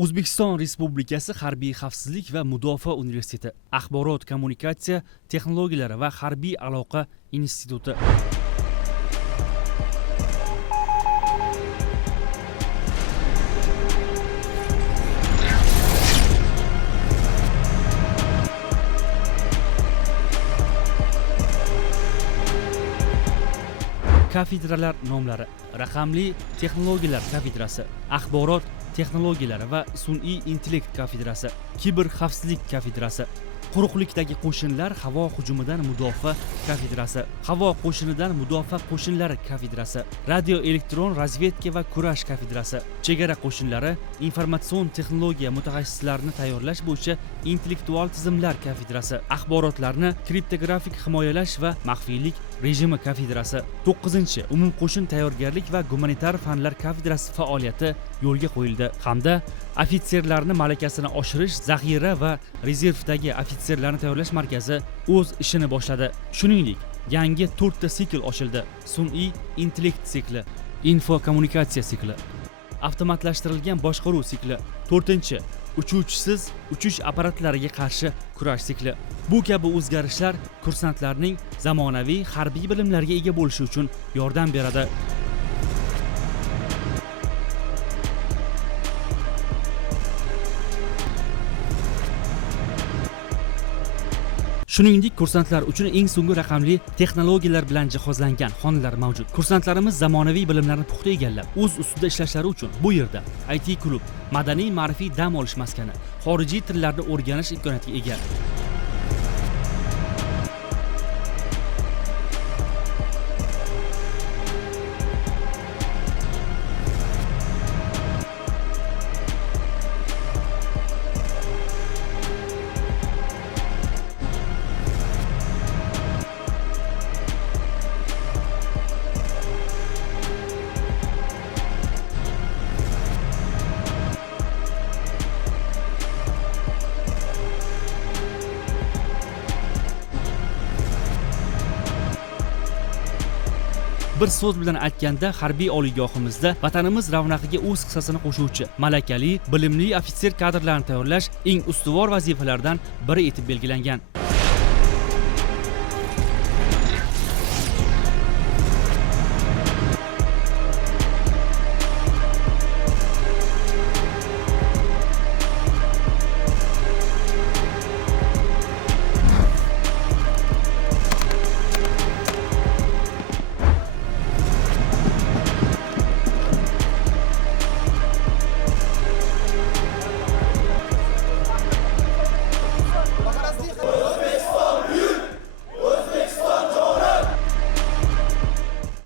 O'zbekiston Respublikasi Harbiy xavfsizlik va mudofaa universiteti, Axborot kommunikatsiya texnologiyalari va harbiy aloqa instituti. Kafidralar nomlari: Raqamli texnologiyalar kafidrasi, Axborot texnologiyalari va sun'iy intellekt kafidrasi, Kiber xavfsizlik kafidrasi, Quruqlikdagi qo'shinlar havo hujumidan mudofaa kafidrasi, Havo qo'shinidan mudofaa qo'shinlari kafidrasi, Radio elektron razvedka va kurash kafidrasi, Chegara qo'shinlari informatsion texnologiya mutaxassislarini tayyorlash bo'yicha intellektual tizimlar kafidrasi, Axborotlarni kriptografik himoyalash va maxfiylik rejimi kafidrasi, 9-chi umumqo'shin tayyorgarlik va gumanitar fanlar kafidrasi faoliyati yo'lga qo'yildi hamda ofitserlarni malakasini oshirish zaxira va rezervdagi ofitserlarni tayyorlash markazi o'z ishini boshladi. Shuningdek, yangi 4 ta sikl ochildi. Sun'iy intellekt sikli, info kommunikatsiya sikli, avtomatlashtirilgan boshqaruv sikli, 4-chi uchuvchisiz uchish apparatlariga qarshi kurash sikli. Bu kabi o'zgarishlar kursantlarning zamonaviy harbiy bilimlarga ega bo'lishi uchun yordam beradi. Shuningdek, kursantlar uchun eng so'nggi raqamli texnologiyalar bilan jihozlangan xonalar mavjud. Kursantlarimiz zamonaviy bilimlarni puxta egallab, o'z ustida ishlashlari uchun bu yerda IT klub, madaniy ma'rifiy dam olish maskani, xorijiy tillarni o'rganish imkoniyatiga ega. Bir so'z bilan aytganda, harbiy oliygohimizda vatanimiz ravnaqiga o'z hissasini qo'shuvchi, malakali, bilimli ofitser kadrlarni tayyorlash eng ustuvor vazifalardan biri etib belgilangan.